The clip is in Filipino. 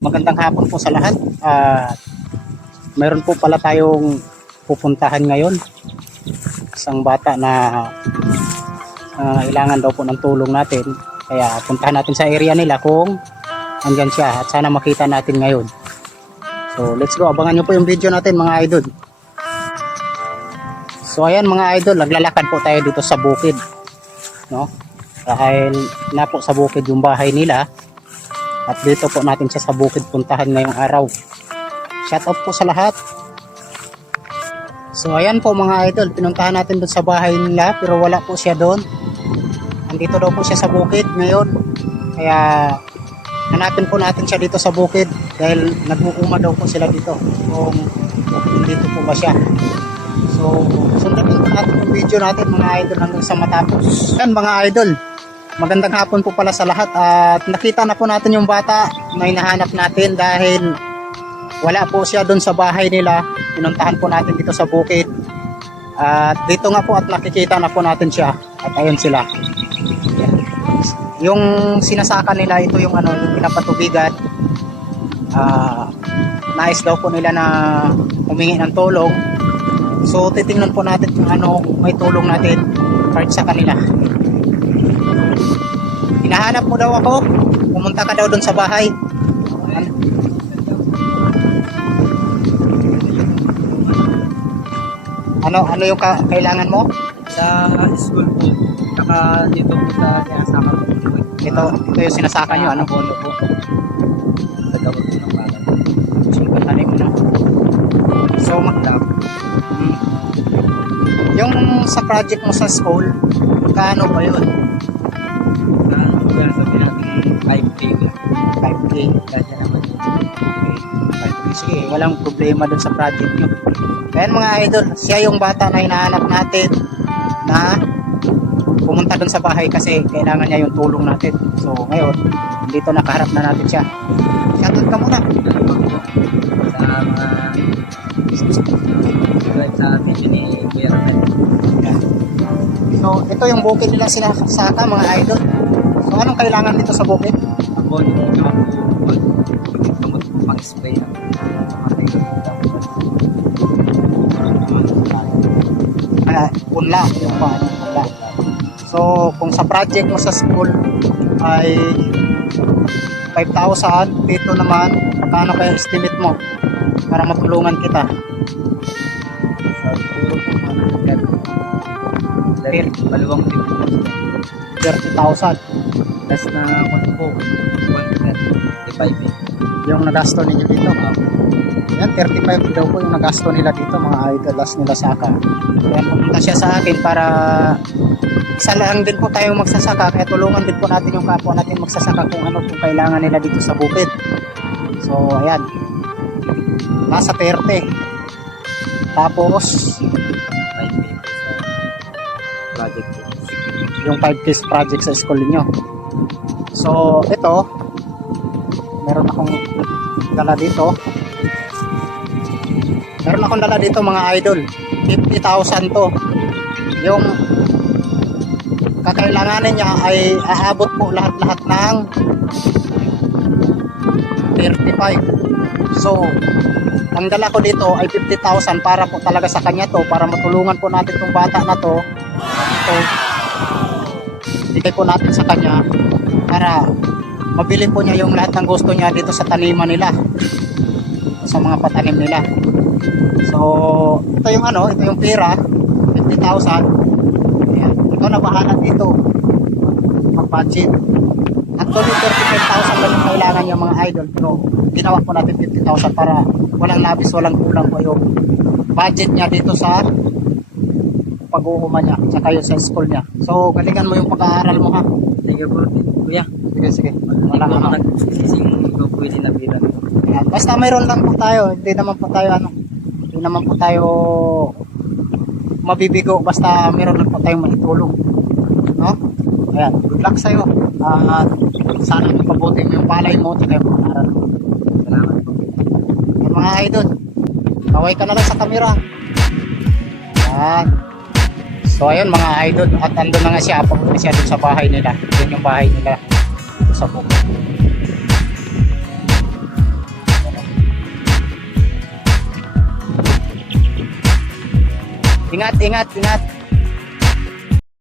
Magandang hapon po sa lahat. Mayroon po pala tayong pupuntahan ngayon. Isang bata na kailangan daw po ng tulong natin. Kaya puntahan natin sa area nila kung andyan siya at sana makita natin ngayon. So let's go. Abangan nyo po yung video natin mga idol. So ayan mga idol, naglalakad po tayo dito sa bukid. No? Dahil na po sa bukid yung bahay nila. At dito po natin siya sa bukid puntahan ngayong araw. Shout out po sa lahat. So ayan po mga idol, pinuntahan natin doon sa bahay nila pero wala po siya doon. Andito daw po siya sa bukid ngayon. Kaya hanapin po natin siya dito sa bukid dahil nagmukuma daw po sila dito. Kung dito po ba siya. So sundin po natin yung video natin mga idol hanggang sa matapos. Yan mga idol. Magandang hapon po pala sa lahat at nakita na po natin yung bata na hinahanap natin dahil wala po siya doon sa bahay nila. Pinuntahan po natin dito sa bukid at dito nga po at nakikita na po natin siya at ayun sila. Yung sinasaka nila ito yung yung pinapatubigan. Nais daw po nila na humingi ng tulong. So titingnan po natin kung may tulong natin part sa kanila. Hinahanap mo daw ako, pumunta ka daw doon sa bahay. Ano yung kailangan mo? Sa school po, saka dito po sa sinasaka po. Ito yung sinasaka nyo, ano? Abono po. Nagawag po ng balat. Sumpantanin mo na. So, yung sa project mo sa school, magkano ba yun? Yan, sabi natin 5K. 5K. Kaya naman yun. 5K. Sige, walang problema dun sa project nyo. Kaya mga idol, siya yung bata na hinahanap natin na pumunta dun sa bahay kasi kailangan niya yung tulong natin. So ngayon, dito nakaharap na natin siya. Shoutout ka muna. Sa mga subscribe sa video ni Kuya Rafael. So ito yung bukid nilang sinasaka mga idol. So anong kailangan dito sa bukid? Abono po yung po. Gamot po pang spray. Punla yung punla. So kung sa project mo sa school ay 5,000, dito naman magkano kaya estimate mo para matulungan kita? Balawang 30,000 plus na kung po 135 yung nagasto ninyo dito. Yan, 35 daw po yung nagasto nila dito mga idol, last nila saka. Kaya pumunta siya sa akin para isa lang din po tayong magsasaka, kaya tulungan din po natin yung kapwa natin magsasaka kung ano kung kailangan nila dito sa bukid. So ayan, nasa 30. Tapos 5K project po. yung 5K project sa school niyo. So ito, meron akong dala dito. Meron akong dala dito mga idol. 50,000 to. Yung kakailanganin niya ay aabot po lahat-lahat ng 35. So, ang dala ko dito ay 50,000 para po talaga sa kanya to, para matulungan po natin tong bata na to. Ito, bigay po natin sa kanya para mabili po niya yung lahat ng gusto niya dito sa taniman nila, sa mga patanim nila. So ito yung ito yung pera 50,000. Ayan, ikaw na bahala dito mag-budget. Actually 35,000 lang yung kailangan niya mga idol, pero ginawa po natin 50,000 para walang labis, walang kulang po yung budget niya dito sa pag-uuma niya tsaka yun sa school niya. So galingan mo yung pag-aaral mo ha. Thank you po Kuya. Sige. Hindi po ako nagsising ikaw po yung nabilan. Basta mayroon lang po tayo, hindi naman po tayo mabibigo, basta mayroon lang po tayong maitulong, no? Ayan, good luck sa'yo at sana mapabuti mo yung palay mo at yung pag-aaral mo. Salamat po. Yung mga idol, kaway ka na lang sa camera. Ayan. So ayun mga idol, at andun na nga siya, papunta siya dun sa bahay nila. Yun yung bahay nila dito sa bukid. Ingat, ingat, ingat.